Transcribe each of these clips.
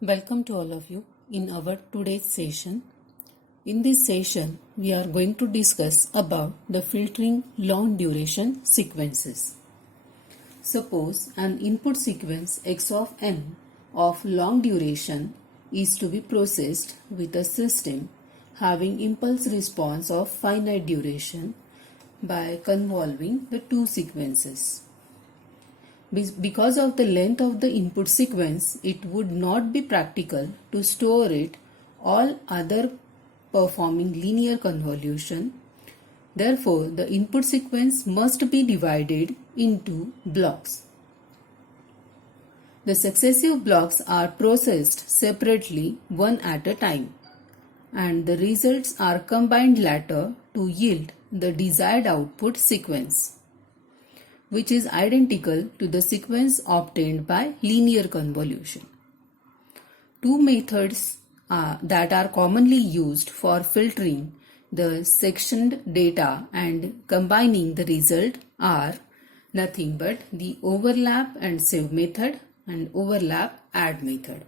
Welcome to all of you in our today's session. In this session, we are going to discuss about the filtering long duration sequences. Suppose an input sequence x of n of long duration is to be processed with a system having impulse response of finite duration by convolving the two sequences. Because of the length of the input sequence, it would not be practical to store it all other performing linear convolution. Therefore, the input sequence must be divided into blocks. The successive blocks are processed separately one at a time, and the results are combined later to yield the desired output sequence, which is identical to the sequence obtained by linear convolution. Two methods that are commonly used for filtering the sectioned data and combining the result are nothing but the overlap and save method and overlap add method.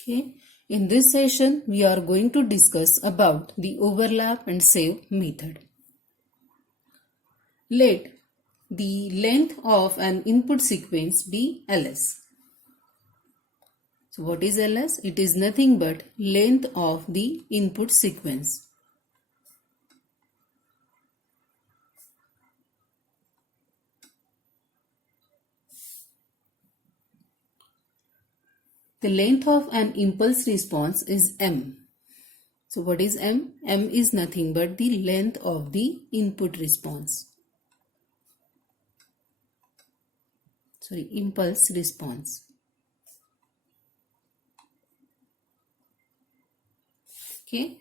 Okay. In this session, we are going to discuss about the overlap and save method. Let the length of an input sequence be ls. So what is ls? It is nothing but length of the input sequence. The length of an impulse response is m. So what is m? M is nothing but the length of the input response. Impulse response. Okay.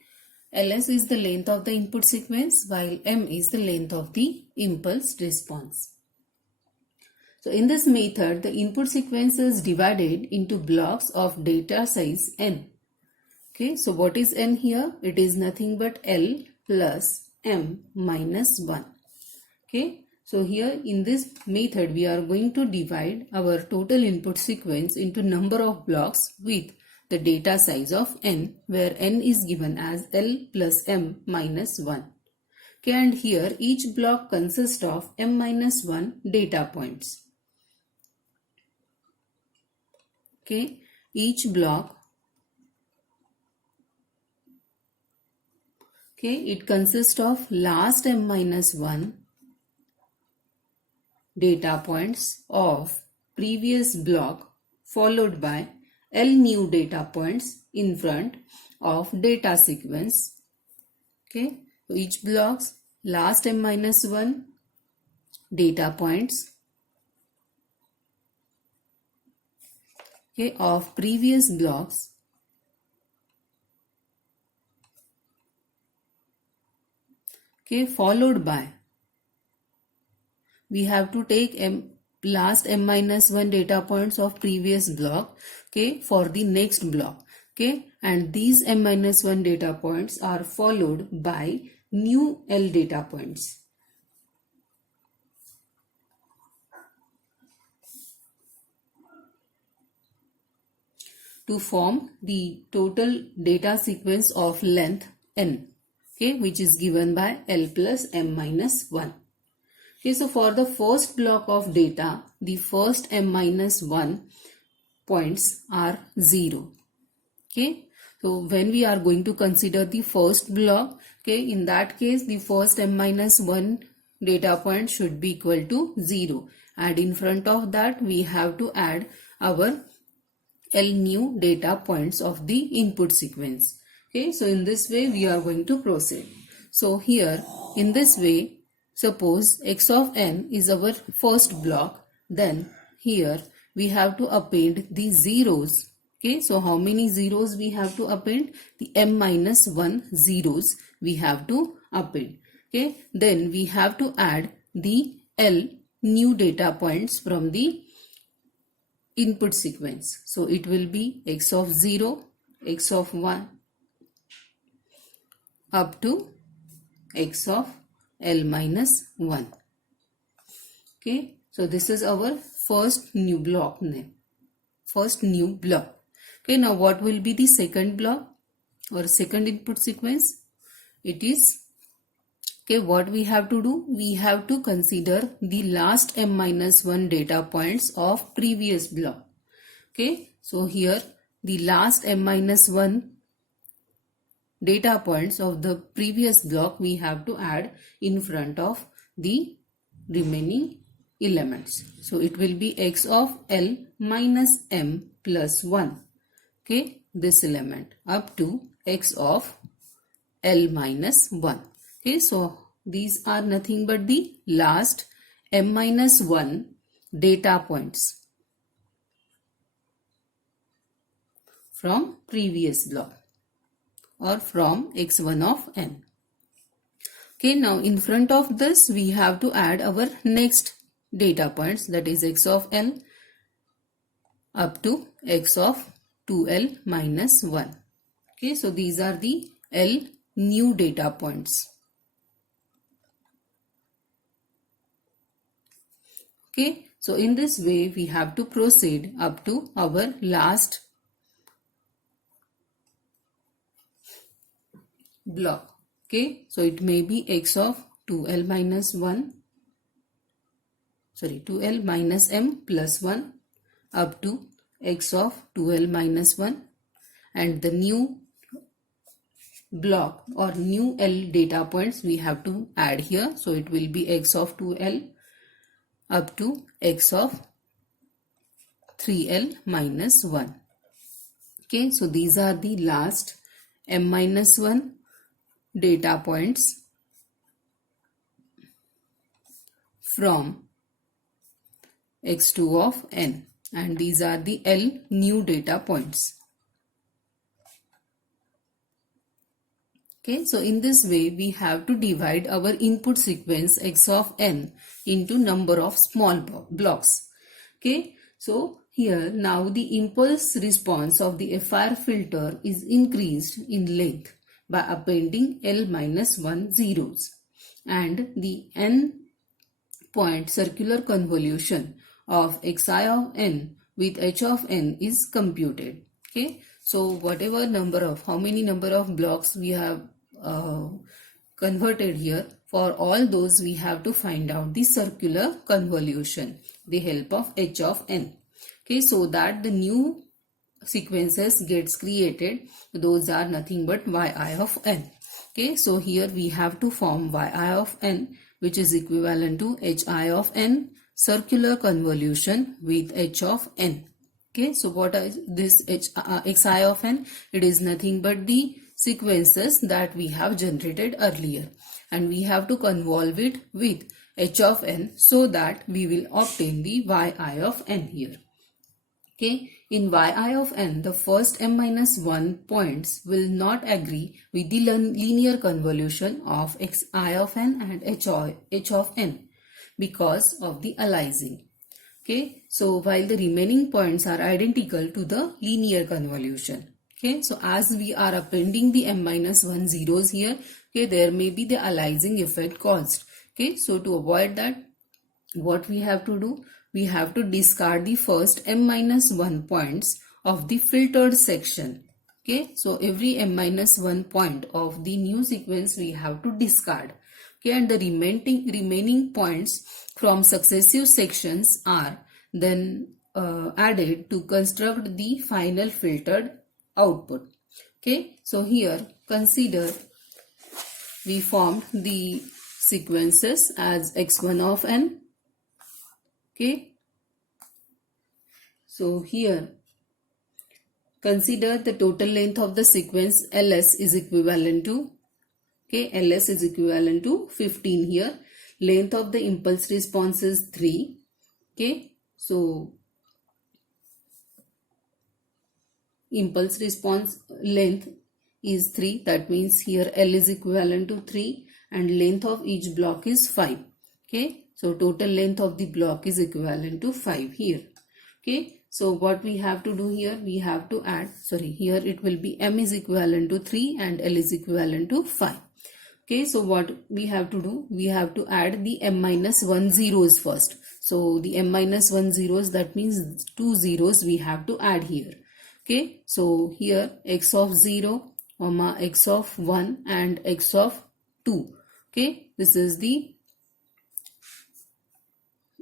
Ls is the length of the input sequence while m is the length of the impulse response. So in this method, the input sequence is divided into blocks of data size n. Okay, so what is n here? It is nothing but L plus m minus 1. Okay, so here in this method, we are going to divide our total input sequence into number of blocks with the data size of n, where n is given as L plus m minus 1. Okay, and here each block consists of m minus 1 data points. Okay, each block, okay, it consists of last m minus 1 data points of previous block followed by L new data points in front of data sequence. Okay, so each block's last m minus 1 data points, okay, of previous blocks, okay, followed by, we have to take last m minus 1 data points of previous block, okay, for the next block, okay, and these m minus 1 data points are followed by new L data points. To form the total data sequence of length n, okay, which is given by L plus m minus 1. Okay, so for the first block of data, the first m minus 1 points are 0. Okay, so when we are going to consider the first block, okay, in that case, the first m minus 1 data point should be equal to 0. And in front of that, we have to add our L new data points of the input sequence. Okay, so in this way we are going to proceed. So here in this way, suppose x of n is our first block, then here we have to append the zeros. Okay, so how many zeros we have to append? The m minus 1 zeros we have to append. Okay, then we have to add the L new data points from the input sequence. So it will be x of 0, x of 1 up to x of L minus 1. Okay, so this is our first new block name. First new block. Okay, now what will be the second block or second input sequence? It is, okay, what we have to do? We have to consider the last m minus 1 data points of previous block. Okay, so here the last m minus 1 data points of the previous block we have to add in front of the remaining elements. So it will be x of L minus m plus 1. Okay, this element up to x of L minus 1. Okay, so these are nothing but the last m minus 1 data points from previous block or from x1 of n. Okay, now in front of this we have to add our next data points, that is x of L up to x of 2L minus 1. Okay, so these are the L new data points. Okay, so in this way we have to proceed up to our last block. Okay, so it may be x of 2L minus 1, 2L minus m plus 1 up to x of 2L minus 1, and the new block or new L data points we have to add here. So it will be x of 2L up to x of 3L minus 1. Okay, so these are the last m minus 1 data points from x2 of n, and these are the L new data points. Okay, so in this way we have to divide our input sequence x of n into number of small blocks. Okay, so here now the impulse response of the FIR filter is increased in length by appending L minus 1 zeros, and the n point circular convolution of xi of n with h of n is computed. Okay, so whatever number of, how many number of blocks we have converted here, for all those we have to find out the circular convolution with the help of h of n. Okay, so that the new sequences gets created, those are nothing but yi of n. Okay, so here we have to form yi of n, which is equivalent to hi of n circular convolution with h of n. Okay, so what is this xi of n? It is nothing but the sequences that we have generated earlier, and we have to convolve it with h of n so that we will obtain the yi of n here. Okay, in yi of n, the first m minus 1 points will not agree with the linear convolution of xi of n and h of n because of the aliasing. Okay, so while the remaining points are identical to the linear convolution. Okay, so as we are appending the m minus 1 zeros here, okay, there may be the aliasing effect caused. Okay, so to avoid that, what we have to do? We have to discard the first m minus 1 points of the filtered section. Okay, so every m minus 1 point of the new sequence we have to discard. Okay, and the remaining points from successive sections are then added to construct the final filtered output. Okay, so here consider we formed the sequences as x1 of n. Okay, so here consider the total length of the sequence ls is equivalent to, okay, ls is equivalent to 15 here. Length of the impulse response is 3. Okay, so impulse response length is 3, that means here L is equivalent to 3 and length of each block is 5. Okay, so total length of the block is equivalent to 5 here. Okay, so what we have to do here, we have to add, here it will be m is equivalent to 3 and l is equivalent to 5. Okay, so what we have to do, we have to add the m minus 1 zeros first. So the m minus 1 zeros, that means 2 zeros we have to add here. Okay, so here x of 0, x of 1 and x of 2. Okay, this is the,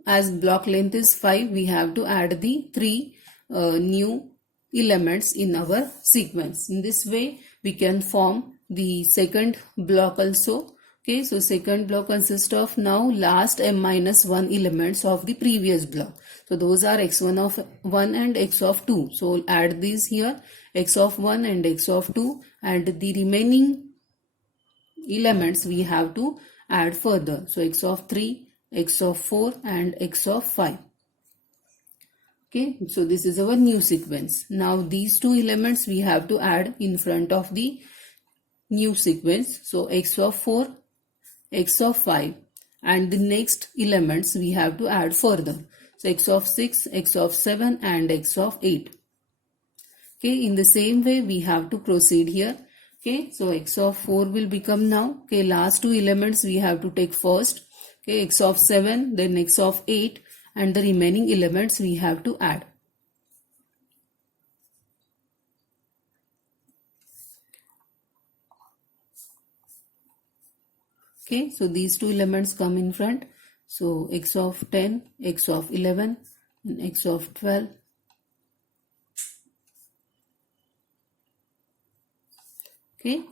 as block length is 5, we have to add the 3 new elements in our sequence. In this way, we can form the second block also. Okay, so second block consists of now last m minus 1 elements of the previous block. So those are x1 of 1 and x of 2. So add these here, x of 1 and x of 2, and the remaining elements we have to add further. So x of 3, x of 4 and x of 5. Okay, so this is our new sequence. Now these two elements we have to add in front of the new sequence. So x of 4, x of 5, and the next elements we have to add further. So x of 6, x of 7 and x of 8. Okay, in the same way we have to proceed here. Okay, so x of 4 will become now, okay, last two elements we have to take first. Okay, x of 7, then x of 8, and the remaining elements we have to add. Okay, so these two elements come in front. So x of 10, x of 11 and x of 12. Okay.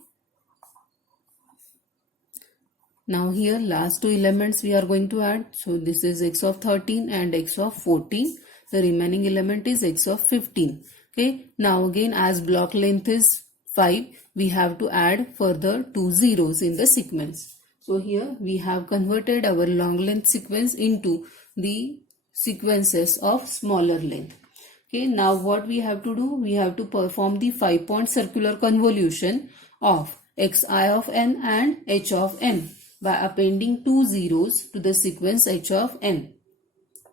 Now here last two elements we are going to add. So this is x of 13 and x of 14. The remaining element is x of 15. Okay. Now again, as block length is 5, we have to add further 2 zeros in the sequence. So here we have converted our long length sequence into the sequences of smaller length. Okay, now what we have to do? We have to perform the 5-point circular convolution of xi of n and h of n by appending 2 zeros to the sequence h of n.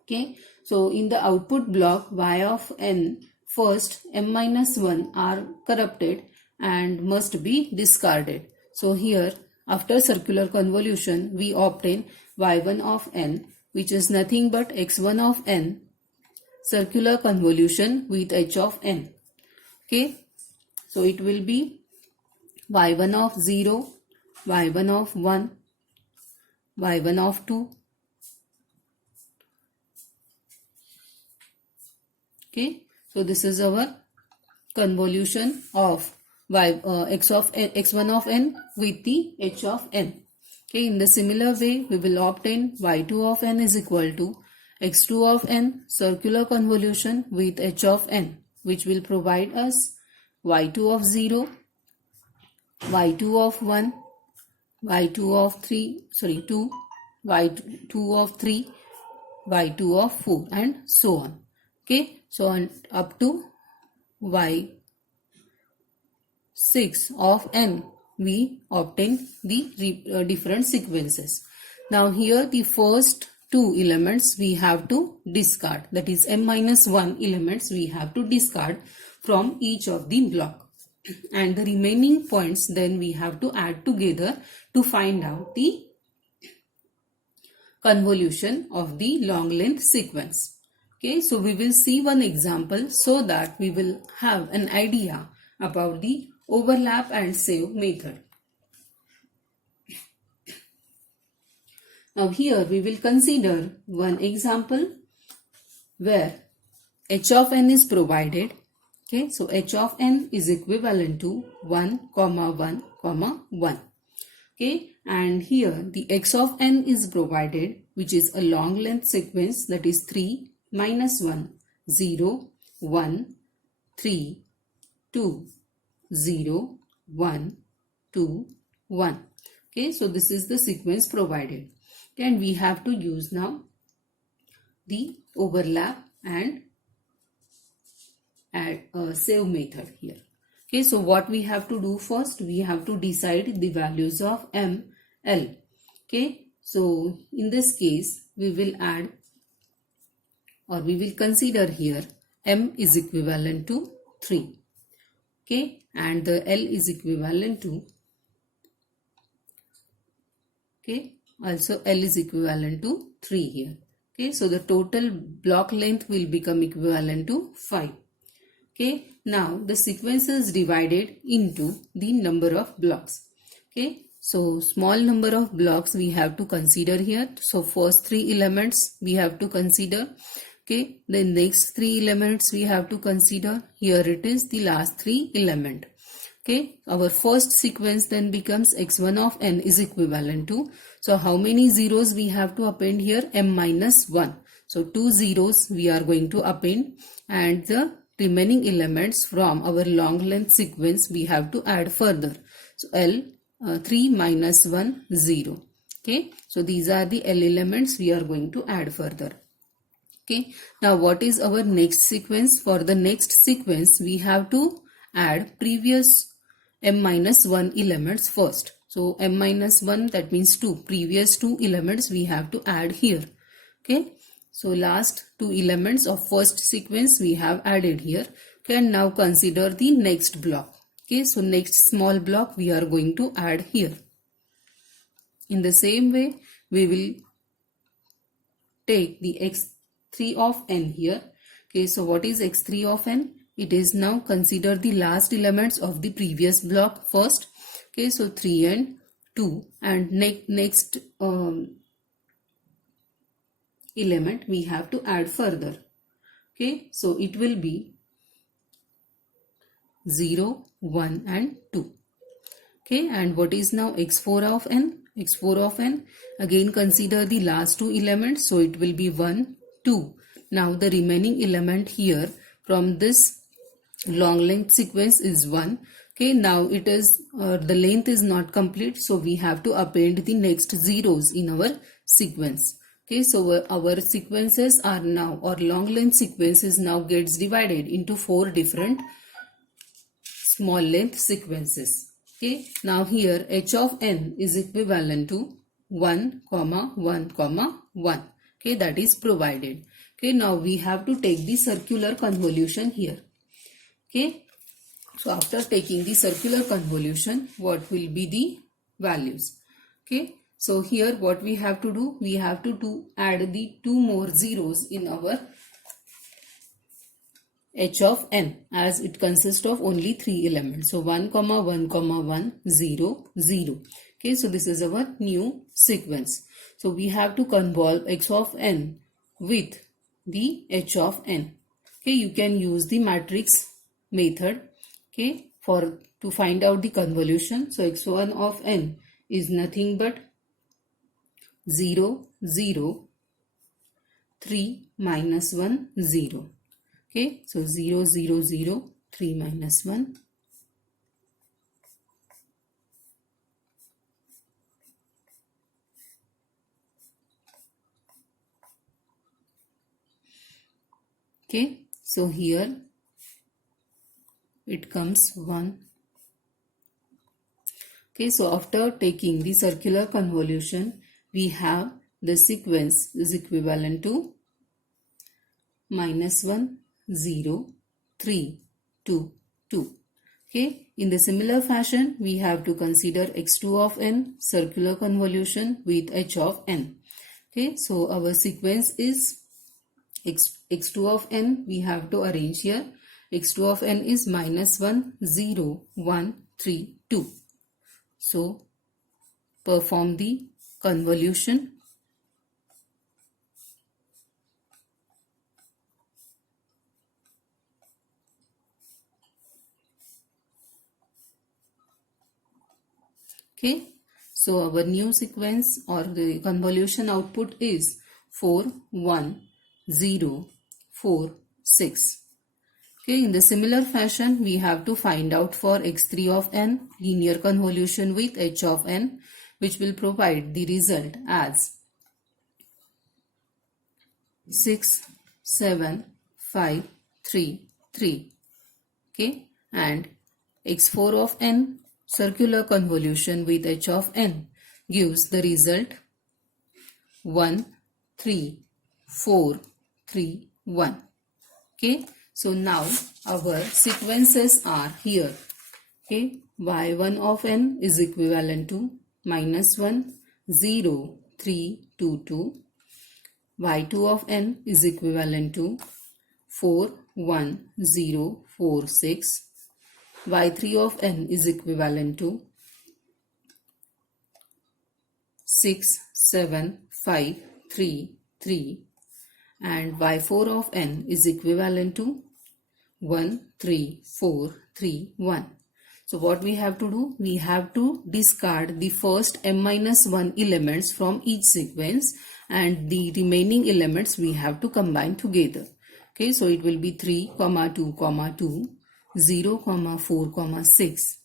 Okay, so in the output block y of n, first m minus 1 are corrupted and must be discarded. So here, after circular convolution, we obtain y1 of n, which is nothing but x1 of n, circular convolution with h of n. Okay, so it will be y1 of 0, y1 of 1, y1 of 2. Okay, so this is our convolution of x1 of n with the h of n. Okay, in the similar way, we will obtain y2 of n is equal to x2 of n circular convolution with h of n, which will provide us y2 of 0, y2 of 1, y2 of 2, y2 of 3, y2 of 4 and so on. Okay, so on up to y6 of n we obtain the different sequences. Now here the first two elements we have to discard, that is m minus 1 elements we have to discard from each of the block, and the remaining points then we have to add together to find out the convolution of the long length sequence. Okay, so we will see one example so that we will have an idea about the overlap and save method. Now here we will consider one example where h of n is provided. Okay, so h of n is equivalent to 1, 1, 1. Okay, and here the x of n is provided, which is a long length sequence, that is 3, minus 1, 0, 1, 3, 2, 0, 1, 2, 1. Okay, so this is the sequence provided. And we have to use now the overlap and save method here. Okay, so what we have to do first, we have to decide the values of m, l. Okay, so in this case, we will add or we will consider here m is equivalent to 3. Okay, and the L is equivalent to, okay, also L is equivalent to 3 here. Okay, so the total block length will become equivalent to 5. Okay, now the sequence is divided into the number of blocks. Okay, so small number of blocks we have to consider here. So first 3 elements we have to consider. Okay, the next 3 elements we have to consider. Here it is the last 3 element. Okay, our first sequence then becomes x1 of n is equivalent to, so how many zeros we have to append here? M minus 1. So 2 zeros we are going to append, and the remaining elements from our long length sequence we have to add further. So L 3 minus 1 0. Okay, so these are the L elements we are going to add further. Okay, now what is our next sequence? For the next sequence we have to add previous m minus 1 elements first. So m minus 1, that means 2. Previous 2 elements we have to add here. Okay, so last 2 elements of first sequence we have added here. Okay, and now consider the next block. Okay, so next small block we are going to add here. In the same way we will take the x3 of n here. Okay, so what is x3 of n? It is now consider the last elements of the previous block first. Okay, so 3 and 2, and next element we have to add further. Okay, so it will be 0, 1 and 2. Okay, and what is now x4 of n? x4 of n, again consider the last 2 elements, so it will be 1, 2. Now the remaining element here from this long length sequence is 1. Okay, now it is the length is not complete, so we have to append the next zeros in our sequence. Okay, so our sequences are now, or long length sequences now gets divided into 4 different small length sequences. Okay, now here h of n is equivalent to 1, 1, 1. Okay, that is provided. Okay, now we have to take the circular convolution here. Okay, so after taking the circular convolution, what will be the values? Okay, so here what we have to do, we have to add the 2 more zeros in our h of n, as it consists of only 3 elements. So 1, 1, 1, 0, 0. Okay, so this is our new sequence. So we have to convolve x of n with the h of n. Okay, you can use the matrix method, okay, to find out the convolution. So x1 of n is nothing but 0, 0, 3 minus 1, 0. Okay, so 0, 0, 0, 3 minus 1. Okay, so here it comes 1. Okay, so after taking the circular convolution, we have the sequence is equivalent to minus 1, 0, 3, 2, 2. Okay, in the similar fashion, we have to consider x2 of n circular convolution with h of n. Okay, so our sequence is x2 of n, we have to arrange here. x2 of n is minus 1, 0, 1, 3, 2. So perform the convolution. Okay, so our new sequence or the convolution output is 4, 1, 0, 4, 6. Okay, in the similar fashion, we have to find out for x3 of n linear convolution with h of n, which will provide the result as 6, 7, 5, 3, 3. Okay, and x4 of n circular convolution with h of n gives the result 1, 3, 4, 3, 1. Okay, so now our sequences are here. Okay, y1 of n is equivalent to -1, 0, 3, 2, 2. y2 of n is equivalent to 4, 1, 0, 4, 6. y3 of n is equivalent to 6, 7, 5, 3, 3. And y4 of n is equivalent to 1, 3, 4, 3, 1. So what we have to do? We have to discard the first m-1 elements from each sequence, and the remaining elements we have to combine together. Okay, so it will be 3, 2, 2, 0, 4, 6,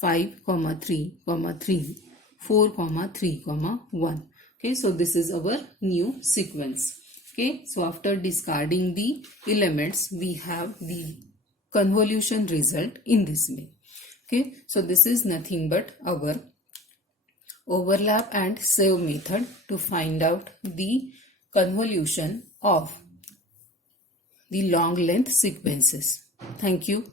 5, 3, 3, 4, 3, 1. Okay, so this is our new sequence. Okay, so after discarding the elements, we have the convolution result in this way. Okay, so this is nothing but our overlap and save method to find out the convolution of the long length sequences. Thank you.